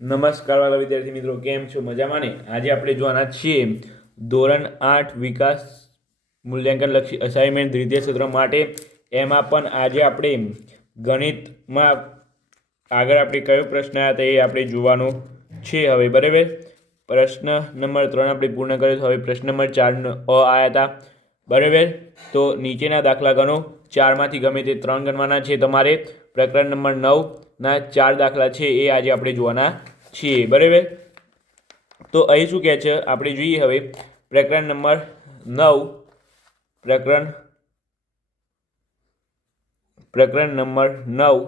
નમસ્કાર વાલા વિદ્યાર્થી મિત્રો, કેમ છો? મજામાં ને? આજે આપણે જોવાના છીએ ધોરણ 8 વિકાસ મૂલ્યાંકન લક્ષી અસાઇનમેન્ટ દ્વિતીય સત્ર માટે. એમાં પણ આજે આપણે ગણિતમાં આગળ આપણે કયો પ્રશ્ન આવ્યા હતા એ આપણે જોવાનો છે હવે. બરાબર, પ્રશ્ન નંબર 3 આપણે પૂર્ણ કર્યો. હવે પ્રશ્ન નંબર 4 આવ્યા હતા. બરાબર, તો નીચેના દાખલા ગણો. 4માંથી ગમે તે 3 ગણવાના છે તમારે. પ્રકરણ નંબર 9ના 4 દાખલા છે એ આજે આપણે જોવાના છીએ. બરાબર, તો અહીં શું કહે છે આપણે જોઈએ. હવે પ્રકરણ નંબર 9, પ્રકરણ નંબર 9.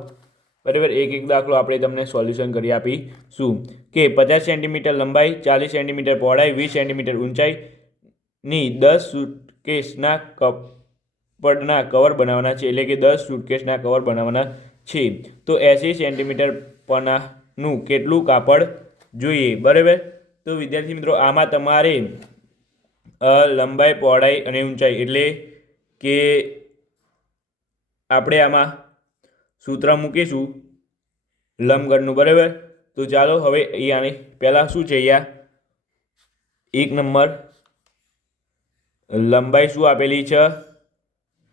બરાબર, એક દાખલો આપણે તમને સોલ્યુશન કરી આપીશું કે 50 સેન્ટીમીટર લંબાઈ, 40 સેન્ટીમીટર પહોળાઈ, 20 સેન્ટીમીટર ઊંચાઈની 10 સુટકેસના કપડના કવર બનાવવાના છે. એટલે કે 10 સુટકેસના કવર બનાવવાના છે. તો 80 સેન્ટીમીટર પનાનું કેટલું કાપડ જોઈએ? બરાબર, તો વિદ્યાર્થી મિત્રો આમાં તમારે લંબાઈ, પહોળાઈ અને ઊંચાઈ એટલે કે આપણે આમાં સૂત્ર મૂકીશું લંબઘનનું. બરાબર, તો ચાલો હવે અહીંયાને પહેલાં શું છે, અહીંયા 1 નંબર લંબાઈ શું આપેલી છે?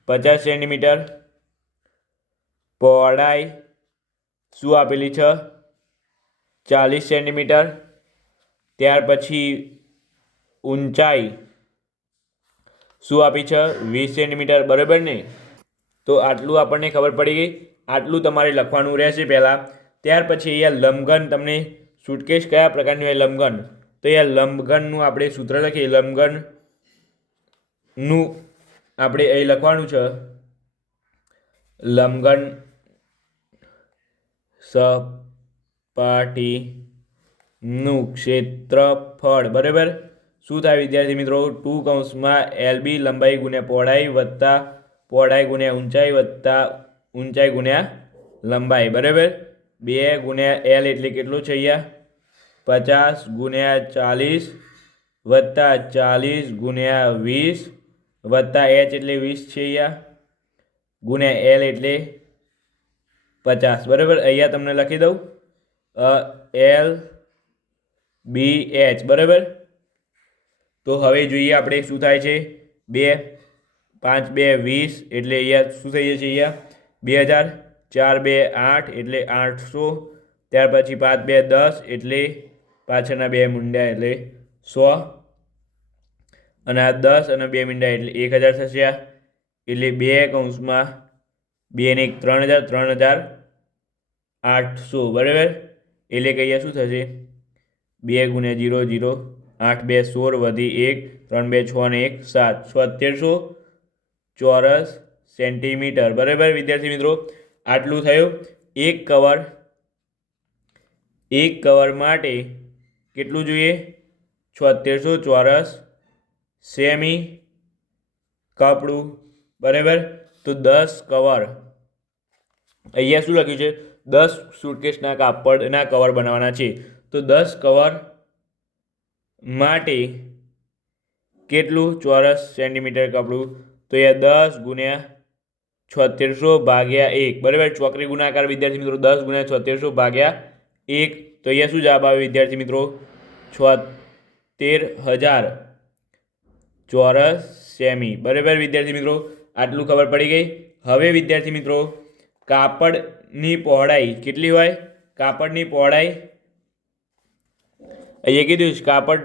50 સેન્ટીમીટર. પહોળાઈ શું આપેલી છે? 40 સેન્ટીમીટર. ત્યાર પછી ઊંચાઈ શું આપી છે? 20 સેન્ટીમીટર. બરાબર ને? તો આટલું આપણને ખબર પડી ગઈ. આટલું તમારે લખવાનું રહેશે પહેલાં. ત્યાર પછી અહીંયા લંબઘન, તમને સુટકેસ કયા પ્રકારની હોય લંબઘન, તો અહીંયા લંબઘનનું આપણે સૂત્ર લખીએ. લંબઘનનું આપણે અહીં લખવાનું છે લંબઘન સપાટીનું ક્ષેત્રફળ. બરાબર, શું થાય વિદ્યાર્થી મિત્રો? 2 કૌંસમાં LB લંબાઈ ગુણ્યા પહોળાઈ વત્તા પહોળાઈ ગુણ્યા ઊંચાઈ વત્તા ઊંચાઈ ગુણ્યા લંબાઈ. બરાબર, 2 ગુણ્યા L એટલે કેટલું છે અહીંયા? 50 ગુણ્યા 40 વત્તા 40 ગુણ્યા 20 વત્તા H એટલે 20 છે અહીંયા, ગુણ્યા L એટલે 50. બરાબર, અહીંયા તમને લખી દઉં LBH. બરાબર, તો હવે જોઈએ આપણે શું થાય છે. 2 5 2 20 એટલે અહીંયા શું થઈ જશે? અહીંયા 2000. 4 2 8 એટલે 800. ત્યાર પછી 5 2 10 એટલે પાછળના 2 મૂંડા એટલે 100. અને આ 10 અને 2 મીંડા એટલે 1000 થશે. એટલે 2 કૌંસમાં 2 ને 1 3000, 3800. બરાબર, એટલે કે અહીંયા શું થશે? 2 ગુણ્યા 0 0, 8 2 16 વધી 1, 3 2 6 ને 1 7, 7700 ચોરસ સેન્ટીમીટર. બરાબર વિદ્યાર્થી મિત્રો, આટલું થયું. એક કવર માટે કેટલું જોઈએ? 7600 ચોરસ સેમી કપડું. બરાબર, તો 10 કવર, અહીંયા શું લખ્યું છે? 10 સુટકેસના કાપડના કવર બનાવવાના છે. તો 10 કવર માટે કેટલું ચોરસ સેન્ટીમીટર કપડું? તો અહીંયા 10 ગુણ્યા 7600 ભાગ્યા 1. બરાબર, ચોકરી ગુણાકાર વિદ્યાર્થી મિત્રો 10 ગુણ્યા 7600 ભાગ્યા 1. તો અહીંયા શું જવાબ આવે વિદ્યાર્થી મિત્રો? 76000 ચોરસ સેમી. બરાબર વિદ્યાર્થી મિત્રો, આટલું ખબર પડી ગઈ. હવે વિદ્યાર્થી મિત્રો કાપડની પહોળાઈ કેટલી હોય? કાપડની પહોળાઈ અહીંયા કીધું છે કાપડ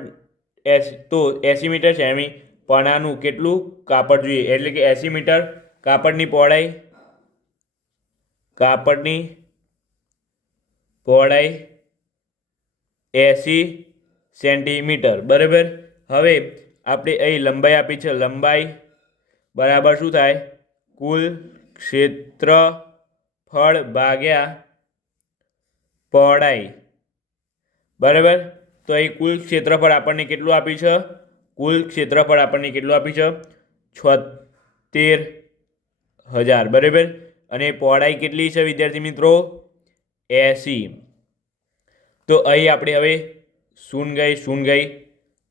તો 80 મીટર સેમી પનાનું કેટલું કાપડ જોઈએ? એટલે કે 80 મીટર કાપડની પહોળાઈ. કાપડની પહોળાઈ 80 સેન્ટીમીટર. બરાબર, હવે આપણે અહીં લંબાઈ આપી છે. લંબાઈ બરાબર શું થાય? કુલ ક્ષેત્રફળ ભાગ્યા પહોળાઈ. બરાબર, તો અહીં કુલ ક્ષેત્રફળ આપણને કેટલું આપ્યું છે? કુલ ક્ષેત્રફળ આપણને કેટલું આપ્યું છે? 76000. બરાબર, અને પહોળાઈ કેટલી છે વિદ્યાર્થી મિત્રો? 80. તો અહીં આપણે હવે શૂન ગઈ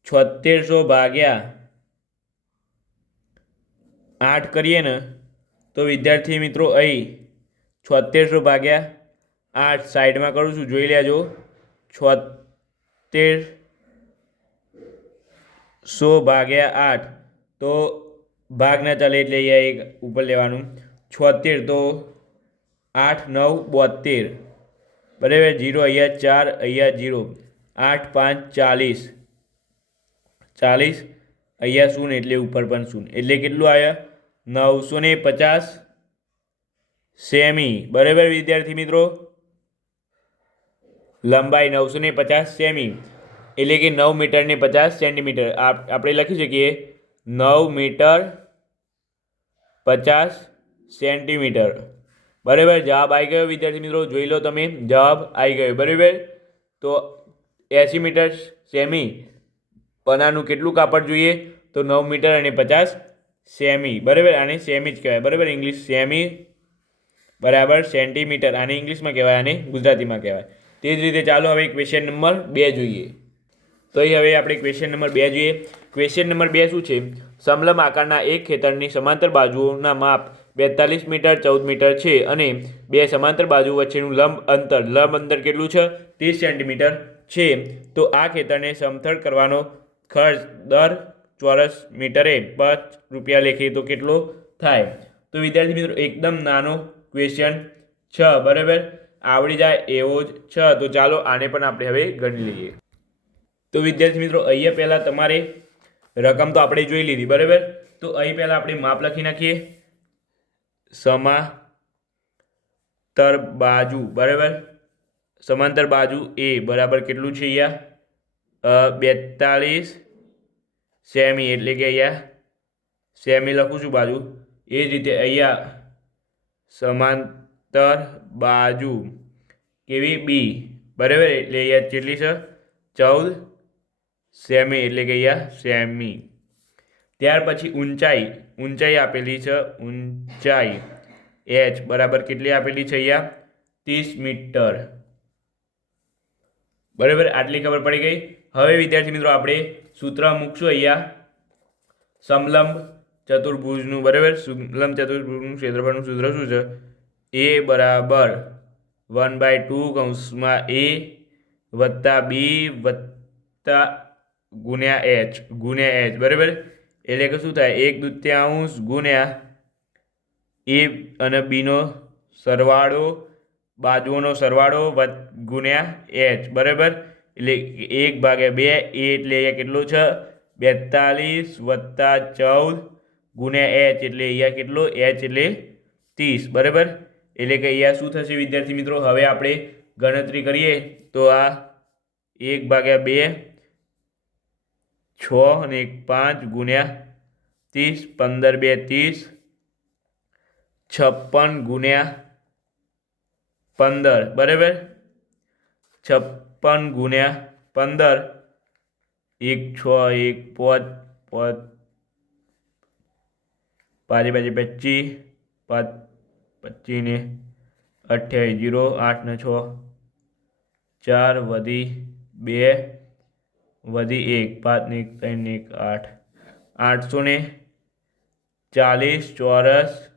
7600 ભાગ્યા 8 કરીએ ને તો વિદ્યાર્થી મિત્રો અહીં 7600 ભાગ્યા 8 સાઈડમાં કરું છું, જોઈ લેજો. 7600 ભાગ્યા 8 તો ભાગ ના ચાલે એટલે અહીંયા એક ઉપર લેવાનું 76 તો 8 9 72 બરાબર 0 અહીંયા 4 અહીંયા 0 8 5 40 અહીંયા શૂન્ય એટલે ઉપર પણ શૂન્ય એટલે કેટલું આવ્યા 950 સેમી બરાબર વિદ્યાર્થી મિત્રો લંબાઈ 950 સેમી એટલે કે 9 મીટર ને 50 સેન્ટીમીટર આપણે લખી શકીએ 9 મીટર 50 સેન્ટીમીટર બરાબર જવાબ આવી ગયો વિદ્યાર્થી મિત્રો જોઈ લો તમે જવાબ આવી ગયો બરાબર તો 80 મીટર સેમી બનાનું કેટલું કાપડ જોઈએ તો 9 મીટર અને 50 સેમી બરાબર આને સેમી જ કહેવાય બરાબર ઇંગ્લિશ સેમી બરાબર સેન્ટીમીટર આને ઇંગ્લિશમાં કહેવાય આને ગુજરાતીમાં કહેવાય તે જ રીતે ચાલો હવે ક્વેશ્ચન નંબર 2 જોઈએ તો અહીં હવે આપણે ક્વેશ્ચન નંબર 2 જોઈએ ક્વેશ્ચન નંબર 2 શું છે સમલંબ આકારના એક ખેતરની સમાંતર બાજુઓના માપ 42 મીટર 14 મીટર છે અને બે સમાંતર બાજુ વચ્ચેનું લંબ અંતર કેટલું છે 30 સેન્ટીમીટર છે તો આ ખેતરને સમથળ કરવાનો ખર્ચ દર ચોરસ મીટરે 5 રૂપિયા લેખે તો કેટલો થાય તો વિદ્યાર્થી મિત્રો એકદમ નાનો ક્વેશ્ચન છે બરાબર આવડી જાય એવો જ છે તો ચાલો આને પણ આપણે હવે ગણી લઈએ તો વિદ્યાર્થી મિત્રો અહીંયા પહેલાં તમારે રકમ તો આપણે જોઈ લીધી બરાબર તો અહીં પહેલાં આપણે માપ લખી નાખીએ સમાંતર બાજુ બરાબર સમાંતર બાજુ એ બરાબર કેટલું છે અહીંયા 42 સેમી એટલે કે અહીંયા સેમી લખું છું બાજુ એ જ રીતે અહીંયા સમાંતર બાજુ કેવી બી બરાબર એટલે અહીંયા કેટલી છે 14 સેમી એટલે કે અહીંયા સેમી ત્યાર પછી ઊંચાઈ આપેલી છે ઊંચાઈ એચ બરાબર કેટલી આપેલી છે અહીંયા 30 મીટર બરાબર આટલી ખબર પડી ગઈ હવે વિદ્યાર્થી મિત્રો આપણે સૂત્ર મૂકશું અહીંયા સમલંબ ચતુર્ભુજનું બરાબર સમલંબ ચતુર્ભુજનું ક્ષેત્રફળનું સૂત્ર શું છે એ બરાબર 1/2 કૌંસમાં એ વત્તા બી વત્તા ગુણ્યા એચ બરાબર એટલે કે શું થાય 1/2 ગુણ્યા એ અને બીનો સરવાળો બાજુઓનો સરવાળો ગુણ્યા એચ બરાબર એટલે 1/2 એ એટલે અહીંયા કેટલું છે 42 વત્તા 14 ગુણ્યા એચ એટલે અહીંયા કેટલો એચ એટલે 30 બરાબર એટલે કે અહીંયા શું થશે વિદ્યાર્થી મિત્રો હવે આપણે ગણતરી કરીએ તો આ 1/2 6 અને 1 5 ગુણ્યા 30 15 2 30 56 ગુણ્યા 15 બરાબર 56 ગુણ્યા 15 1 6 1 5 5 5 25 5 25 ને 28 0 8 ને 6 4 વધી 2 વધી 1 5 ને 1 3 ને 1 8 840 ચોરસ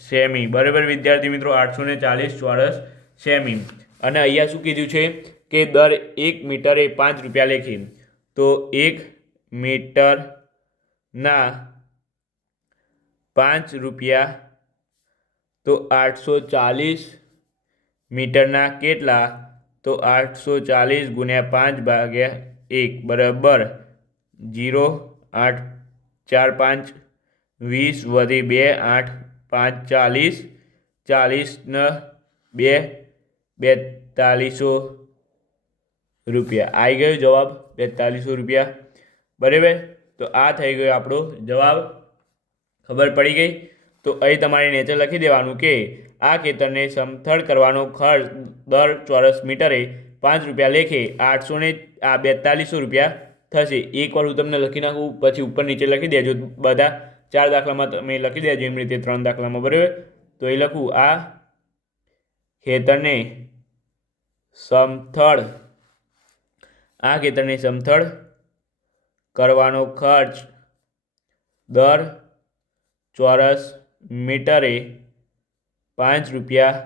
સેમી બરાબર વિદ્યાર્થી મિત્રો 840 ચોરસ સેમી અને અહીંયા શું કીધું છે કે દર 1 મીટરે 5 રૂપિયા લેખે તો 1 મીટરના 5 રૂપિયા તો 840 મીટરના કેટલા તો 840 ગુણ્યા 5 ભાગ્યા 1 બરાબર 0 8 4 5 20 વધી 2 8 5 40 40 ને 2 4200 રૂપિયા આવી ગયો જવાબ 4200 રૂપિયા બરાબર તો આ થઈ ગયો આપણો જવાબ ખબર પડી ગઈ તો અહીં તમારે નીચે લખી દેવાનું કે આ ખેતરને સમથળ કરવાનો ખર્ચ દર ચોરસ મીટરે 5 રૂપિયા લેખે 4200 રૂપિયા થશે એકવાર હું તમને લખી નાખું પછી ઉપર નીચે લખી દેજો બધા 4 દાખલામાં તમે લખી દેજો એમ રીતે 3 દાખલામાં બરાબર તો એ લખું આ ખેતરને સમથળ કરવાનો ખર્ચ દર ચોરસ મીટરે 5 રૂપિયા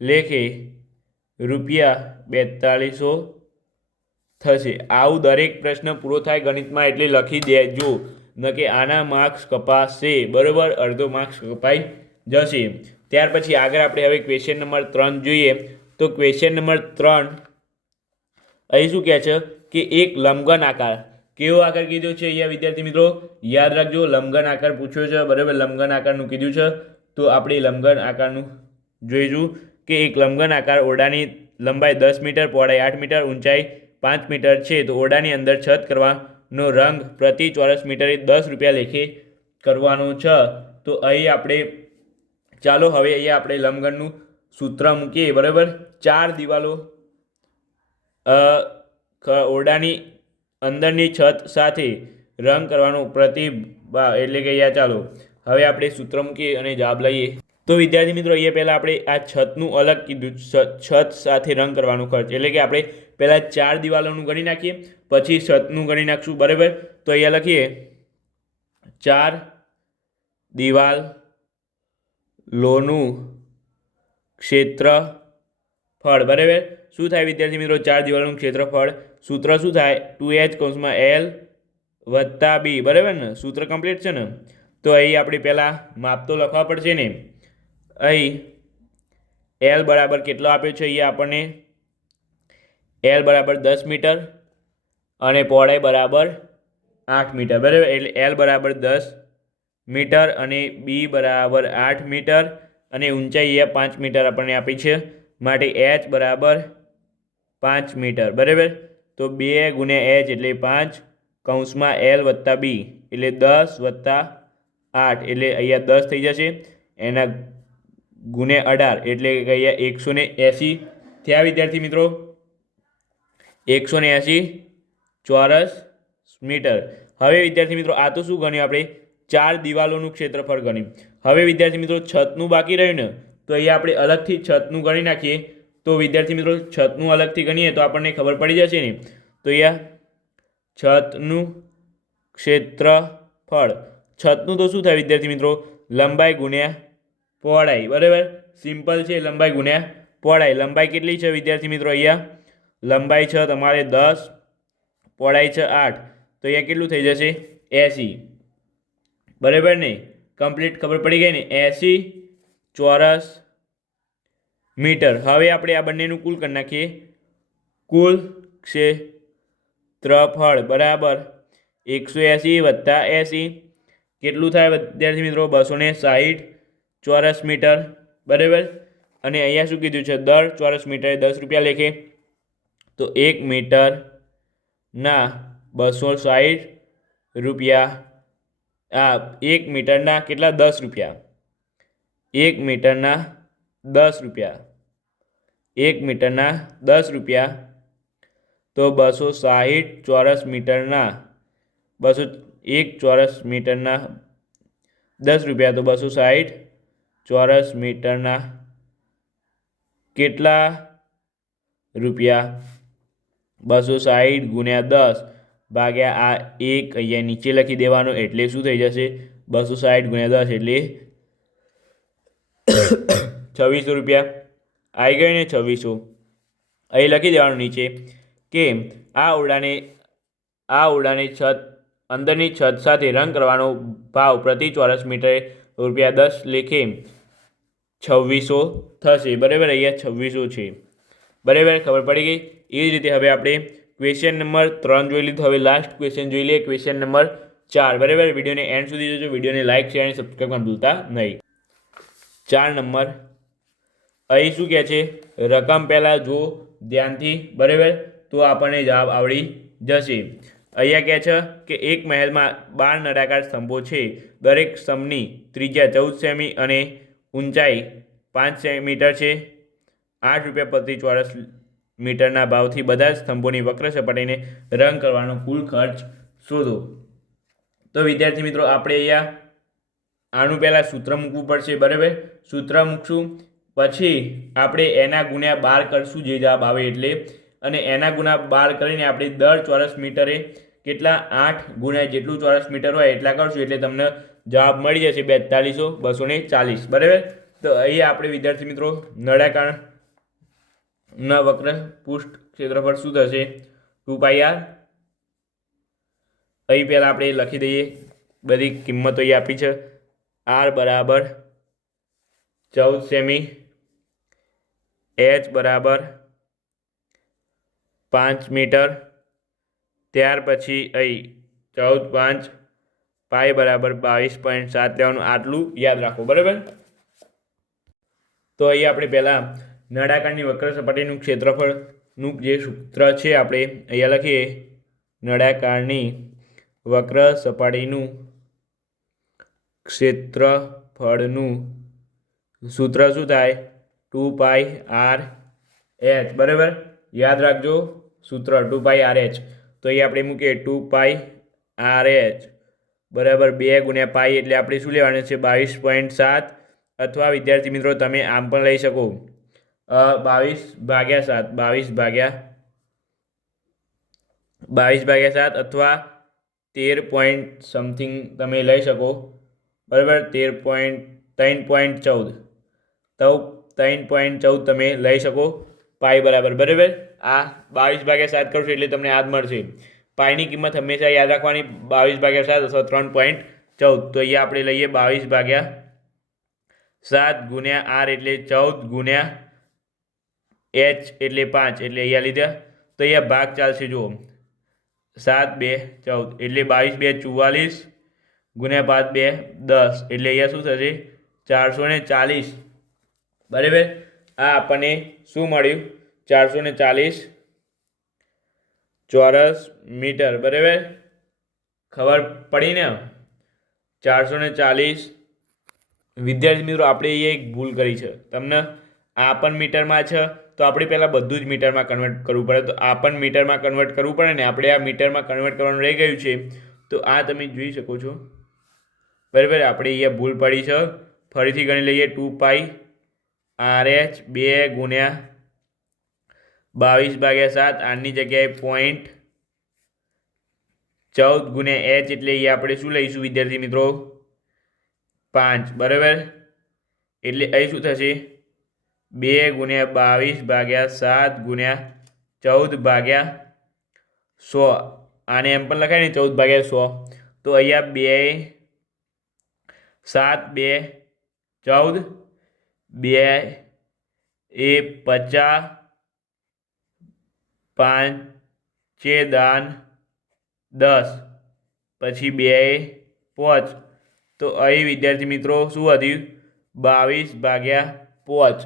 લેખે રૂપિયા 4200 થશે। આવું દરેક પ્રશ્ન પૂરો થાય ગણિતમાં એટલે લખી દેજો, ન કે આના માર્ક્સ કપાશે, બરાબર, અડધો માર્ક્સ કપાઈ જશે। ત્યાર પછી આગળ આપણે હવે ક્વેશ્ચન નંબર 3 જોઈએ। તો ક્વેશ્ચન નંબર 3 અહીં શું કહે છે કે એક લંબઘન આકાર, કેવો આકાર કીધો છે અહીંયા વિદ્યાર્થી મિત્રો? યાદ રાખજો, લંબઘન આકાર પૂછ્યો છે, બરાબર, લંબઘન આકારનું કીધું છે। તો આપણે લંબઘન આકારનું જોઈશું કે એક લંબઘન આકાર ઓરડાની લંબાઈ 10 મીટર, પહોળાઈ 8 મીટર, ઊંચાઈ 5 મીટર છે। તો ઓરડાની અંદર છત કરવાનો રંગ પ્રતિ ચોરસ મીટરે 10 રૂપિયા લેખે કરવાનો છે। તો અહીં આપણે ચાલો હવે અહીંયા આપણે લંબઘનનું સૂત્ર મૂકીએ, બરાબર। 4 દિવાલો ઓરડાની અંદરની છત સાથે રંગ કરવાનો પ્રતિભાવ, એટલે કે અહીંયા ચાલો હવે આપણે સૂત્ર મૂકીએ અને જવાબ લઈએ। તો વિદ્યાર્થી મિત્રો અહીંયા પહેલાં આપણે આ છતનું અલગ કીધું, છત સાથે રંગ કરવાનો ખર્ચ, એટલે કે આપણે પહેલાં 4 દિવાલોનું ગણી નાખીએ, પછી છતનું ગણી નાખશું, બરાબર। તો અહીંયા લખીએ 4 દિવાલોનું ક્ષેત્રફળ, બરાબર। શું થાય વિદ્યાર્થી મિત્રો? 4 દિવાલોનું ક્ષેત્રફળ, સૂત્ર શું થાય? 2h કૌંસમાં l વત્તા b, બરાબર ને? સૂત્ર કમ્પ્લીટ છે ને? તો અહીં આપણે પહેલાં માપ તો લખવા પડશે ને। અહીં l બરાબર કેટલો આપ્યો છે? અહીંયા આપણને l બરાબર 10 મીટર અને પહોળાઈ બરાબર 8 મીટર, બરાબર। એટલે l બરાબર 10 મીટર અને b બરાબર 8 મીટર અને ઊંચાઈ અહીંયા 5 મીટર આપણને આપી છે, માટે h બરાબર 5 મીટર, બરાબર। તો 2 ગુણ્યા h એટલે 5 કૌંસમાં l વત્તા b એટલે 10 વત્તા 8 એટલે અહીંયા 10 થઈ જશે, એના ગુણ્યા 18 એટલે અહીંયા 180 થયા વિદ્યાર્થી મિત્રો, 180 ચોરસ મીટર। હવે વિદ્યાર્થી મિત્રો આ તો શું ગણ્યું આપણે? 4 દિવાલોનું ક્ષેત્રફળ ગણ્યું। હવે વિદ્યાર્થી મિત્રો છતનું બાકી રહ્યું ને, તો અહીંયા આપણે અલગથી છતનું ગણી નાખીએ। તો વિદ્યાર્થી મિત્રો છતનું અલગથી ગણીએ તો આપણને ખબર પડી જશે ને। તો અહીંયા છતનું ક્ષેત્રફળ, છતનું તો શું થાય વિદ્યાર્થી મિત્રો? લંબાઈ ગુણ્યા પહોળાઈ, બરાબર, સિમ્પલ છે, લંબાઈ ગુણ્યા પહોળાઈ। લંબાઈ કેટલી છે વિદ્યાર્થી મિત્રો? અહીંયા લંબાઈ છે તમારે 10, પહોળાઈ છે 8, તો અહીંયા કેટલું થઈ જશે? 80, બરાબર ને? કમ્પ્લીટ ખબર પડી ગઈ ને? 80 ચોરસ મીટર। હવે આપણે આ બંનેનું કુલ કરી નાખીએ, કુલ ક્ષેત્રફળ બરાબર 180 વત્તા 80 કેટલું થાય વિદ્યાર્થી મિત્રો? 260 ચોરસ મીટર, બરાબર। અને અહીંયા શું કીધું છે? દર ચોરસ મીટરે 10 રૂપિયા લેખે, તો 1 મીટરના 260 રૂપિયા, 1 મીટરના કેટલા? 10 રૂપિયા, 1 મીટરના 10 રૂપિયા, 1 મીટરના 10 રૂપિયા, તો 260 ચોરસ મીટરના 1 ચોરસ મીટરના 10 રૂપિયા, તો 260 ચોરસ મીટરના કેટલા રૂપિયા? 260 ગુણ્યા 10 ભાગ્યા આ 1 અહીંયા નીચે લખી દેવાનો, એટલે શું થઈ જશે? 260 ગુણ્યા 10 એટલે 2600 રૂપિયા આવી ગઈ ને? 2600 અહીં લખી દેવાનું નીચે કે આ ઓરડાને છત, અંદરની છત સાથે રંગ કરવાનો ભાવ પ્રતિ ચોરસ મીટરે રૂપિયા 10 લેખે 2600 થશે, બરાબર। અહીંયા 2600 છે, બરાબર, ખબર પડી ગઈ। એ જ રીતે હવે આપણે ક્વેશ્ચન નંબર 3 જોઈ લીધું, હવે લાસ્ટ ક્વેશ્ચન જોઈ લઈએ, ક્વેશ્ચન નંબર 4, બરાબર। વિડીયોને એન્ડ સુધી જોજો, વિડીયોને લાઇક, શેર અને સબસ્ક્રાઈબ કરવાનું ભૂલતા નહીં। 4 નંબર અહીં શું કહે છે? રકમ પહેલાં જો ધ્યાનથી, બરાબર, તો આપણને જવાબ આવડી જશે। અહીંયા કહે છે કે એક મહેલમાં 12 નળાકાર સ્તંભો છે, દરેક સ્તંભની ત્રિજ્યા 14 સેમી અને ઊંચાઈ 5 સેમીટર છે। 8 રૂપિયા પ્રતિ ચોરસ મીટરના ભાવથી બધા જ સ્તંભોની વક્ર સપાટીને રંગ કરવાનો કુલ ખર્ચ શોધો। તો વિદ્યાર્થી મિત્રો આપણે અહીંયા આનું પહેલાં સૂત્ર મૂકવું પડશે, બરાબર। સૂત્ર મૂકશું, પછી આપણે એના ગુણ્યા 12 કરશું જે જવાબ આવે એટલે, અને એના ગુણ્યા 12 કરીને આપણે દર ચોરસ મીટરે કેટલા? 8 ગુણ્યા જેટલું ચોરસ મીટર હોય એટલા કરશું, એટલે તમને જવાબ મળી જશે 4240, બરાબર। તો અહીંયા આપણે વિદ્યાર્થી મિત્રો નળાકાર ના વક્ર પૃષ્ઠ ક્ષેત્રફળ શું થશે? 2πr. અહીં પહેલાં આપણે લખી દઈએ, બધી કિંમતો અહીં આપી છે. r બરાબર 14 સેમી, h બરાબર 5 મીટર, ત્યાર પછી અહીં 14 5 પાઈ બરાબર 22.7 લેવાનું. આટલું યાદ રાખો, બરાબર. તો અહીં આપણે પહેલાં નળાકારની વક્ર સપાટીનું ક્ષેત્રફળનું જે સૂત્ર છે આપણે અહીંયા લખીએ. નળાકારની વક્ર સપાટીનું ક્ષેત્રફળનું સૂત્ર શું થાય? 2πr h, બરાબર. યાદ રાખજો સૂત્ર 2πr h. તો અહીં આપણે મૂકીએ 2πr h બરાબર 2 ગુણ્યા પાઈ, એટલે આપણે શું લેવાનું છે? 22.7. અથવા વિદ્યાર્થી મિત્રો તમે આમ પણ લઈ શકો, 22/7 22/7 અથવા 13 પોઈન્ટ સમથિંગ તમે લઈ શકો, બરાબર. 3.14 તો 3.14 તમે લઈ શકો પાઈ બરાબર, બરાબર. આ 22/7 કરશો એટલે તમને આ જ મળશે. પાઈની કિંમત હંમેશા યાદ રાખવાની 22/7 અથવા 3.14. તો અહીંયા આપણે લઈએ 22/7 ગુણ્યા r એટલે 14 ગુણ્યા h એટલે 5, એટલે અહીંયા લીધા. તો અહીંયા ભાગ ચાલશે, જુઓ 7 2 14 એટલે 22 2 44 ગુણ્યા 5 2 10, એટલે અહીંયા શું થશે? 440, બરાબર. આ આપણને શું મળ્યું? 440 ચોરસ મીટર, બરાબર. ખબર પડી ને? 440. વિદ્યાર્થી મિત્રો આપણે અહીંયા એક ભૂલ કરી છે. તમને આ પણ મીટરમાં છે, તો આપણે પહેલાં બધું જ મીટરમાં કન્વર્ટ કરવું પડે. તો આ પણ મીટરમાં કન્વર્ટ કરવું પડે ને, આપણે આ મીટરમાં કન્વર્ટ કરવાનું રહી ગયું છે. તો આ તમે જોઈ શકો છો, બરાબર. આપણે અહીંયા ભૂલ પડી છે. ફરીથી ગણી લઈએ. 2πr h 2 ગુણ્યા 22/7, આની જગ્યાએ 0.14 ગુણ્યા h, એટલે અહીંયા આપણે શું લઈશું વિદ્યાર્થી મિત્રો? 5, બરાબર. એટલે અહીં શું થશે? 2 ગુણ્યા 22/7 ગુણ્યા 14/100. આને એમ પણ લખાય ને 14/100. તો અહીંયા 2 7 2 14 2 એ 50 5 દાન 10 પછી 2 5. તો અહીં વિદ્યાર્થી મિત્રો શું વધ્યું? 22/5.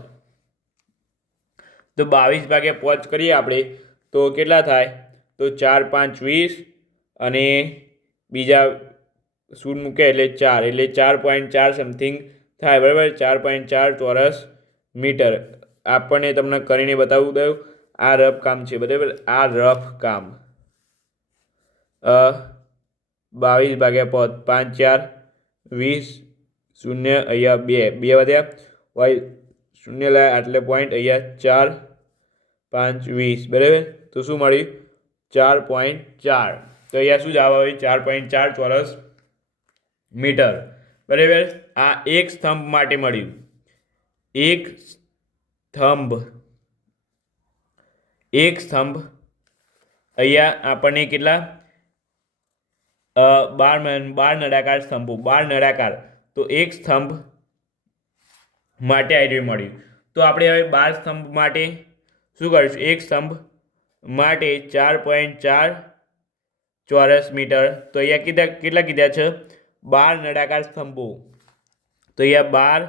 તો 22/5 કરીએ આપણે તો કેટલા થાય? તો 4 5 20 અને બીજા શૂન્ય મૂકે એટલે 4, એટલે 4.4 સમથિંગ થાય, બરાબર. 4.4 ચોરસ મીટર. આપણને તમને કરીને બતાવું દઉં. આ રફ કામ છે, બરાબર. આ રફ કામ 22/5 5 4 20 શૂન્ય, અહીંયા 2 વધ્યા, વાય શૂન્ય લાયા એટલે પોઈન્ટ, અહીંયા 4 5 20, બરાબર. તો શું મળ્યું? 4.4. તો અહીંયા શું જવાબ આવે? 4.4 ચોરસ મીટર, બરાબર. આ એક સ્તંભ માટે મળ્યું. એક સ્તંભ અહીંયા આપણને કેટલા? 12 નળાકાર સ્તંભો, 12 નળાકાર. તો એક સ્તંભ માટે આઈડિયા મળ્યું. તો આપણે હવે 12 સ્તંભ માટે શું કરીશું? એક સ્તંભ માટે 4.4 ચોરસ મીટર. તો અહીંયા કેટલા કીધા છે? 12 નળાકાર સ્તંભો. તો અહીંયા 12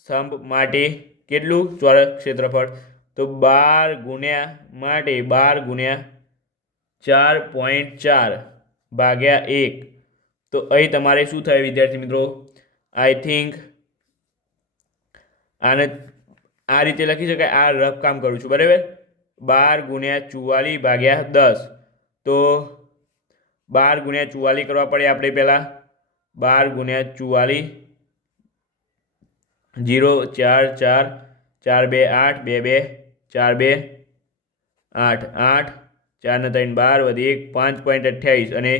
સ્તંભ માટે કેટલું ચોરસ ક્ષેત્રફળ? તો 12 ગુણ્યા 4.4 ભાગ્યા 1. તો અહીં તમારે શું થાય વિદ્યાર્થી મિત્રો? આઈ થિંક આને આ રીતે લખી શકાય. આ રફ કામ કરું છું, બરાબર. 12 ગુણ્યા 44 ભાગ્યા 10. તો 12 ગુણ્યા 44 કરવા પડે આપણે પહેલાં. 12 ગુણ્યા 44 0 4 4 4 2 8 2 2 4 2 8 8 4 ને 3 12 વધી 1 5.28 અને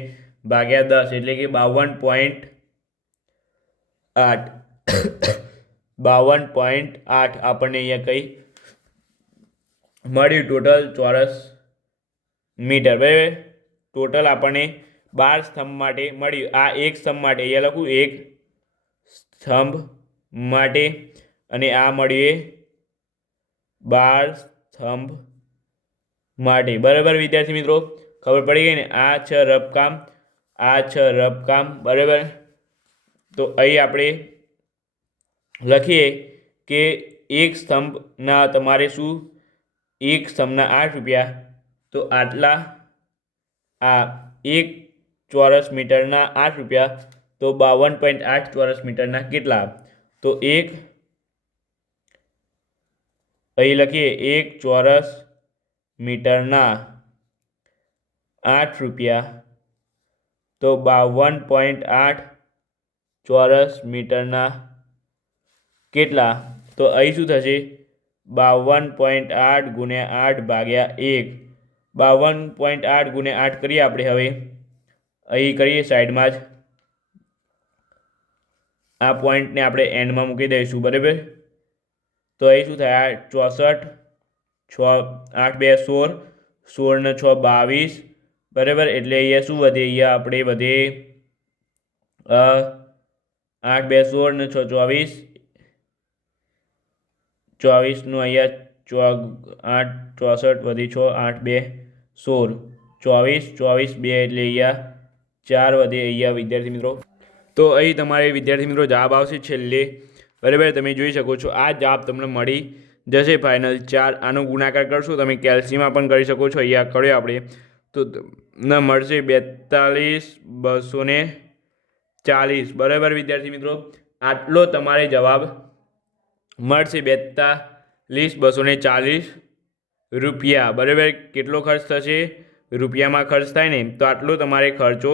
ભાગ્યા 10 એટલે કે 52.8 52.8 આપણને અહીંયા કઈ મળ્યું ટોટલ ચોરસ મીટર, બરાબર. ટોટલ આપણને 12 સ્તંભ માટે મળ્યું. આ એક સ્તંભ માટે અહીંયા લખું, એક સ્તંભ માટે, અને આ મળ્યું 12 સ્તંભ માટે, બરાબર વિદ્યાર્થી મિત્રો. ખબર પડી ગઈ ને? આ છે રફકામ, આ છે રફકામ, બરાબર. તો અહીં આપણે લખીએ કે એક સ્તંભના તમારે શું, એક સ્તંભના 8 રૂપિયા, તો આટલા, આ એક ચોરસ મીટરના 8 રૂપિયા, તો 52.8 ચોરસ મીટરના કેટલા? તો એક અહીં લખીએ, એક ચોરસ મીટરના 8 રૂપિયા, તો 52.8 ચોરસ મીટરના કેટલા? તો અહીં શું થશે? 52.8 ગુણ્યા 8 ભાગ્યા 1. 52.8 ગુણ્યા 8 કરીએ આપણે. હવે અહીં કરીએ સાઈડમાં જ, આ પોઈન્ટને આપણે એન્ડમાં મૂકી દઈશું, બરાબર. તો અહીં શું થાય? 64, 6, 8 2 16, 16 ને 6 22, બરાબર. એટલે અહીંયા શું વધે? અહીંયા આપણે વધે 8 2 16 ને 6 24, 24 નું અહીંયા 8 64 વધી 6, 8 2 16, 24 24 2 એટલે અહીંયા 4 વધે અહીંયા વિદ્યાર્થી મિત્રો. તો અહીં તમારે વિદ્યાર્થી મિત્રો જવાબ આવશે છેલ્લે, બરાબર. તમે જોઈ શકો છો આ જવાબ તમને મળી જશે ફાઇનલ 4. આનો ગુણાકાર કરશો તમે, કેલ્સીમાં પણ કરી શકો છો. અહીંયા કર્યો આપણે તો તમને મળશે 42,240, બરાબર વિદ્યાર્થી મિત્રો. આટલો તમારે જવાબ મળશે, 42,240 રૂપિયા, બરાબર. કેટલો ખર્ચ થશે? રૂપિયામાં ખર્ચ થાય ને, તો આટલો તમારે ખર્ચો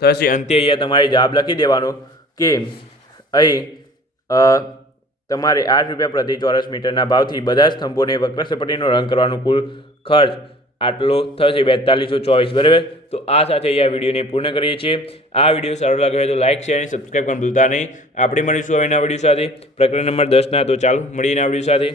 થશે. અંતે અહીંયા તમારે જવાબ લખી દેવાનો કે અહીં તમારે 8 રૂપિયા પ્રતિ ચોરસ મીટરના ભાવથી બધા સ્તંભોને વક્ર સપાટીનો રંગ કરવાનો કુલ ખર્ચ આટલો થશે, 4224, બરાબર. તો આ સાથે અહીંયા વિડીયોને પૂર્ણ કરીએ છીએ. આ વિડીયો સારો લાગ્યો હોય તો લાઇક, શેર અને સબસ્ક્રાઈબ કરવાનું ભૂલતા નહીં. આપણે મળીશું હવેના વિડીયો સાથે, પ્રકરણ નંબર 10ના. તો ચાલો મળીને આ વિડીયો સાથે.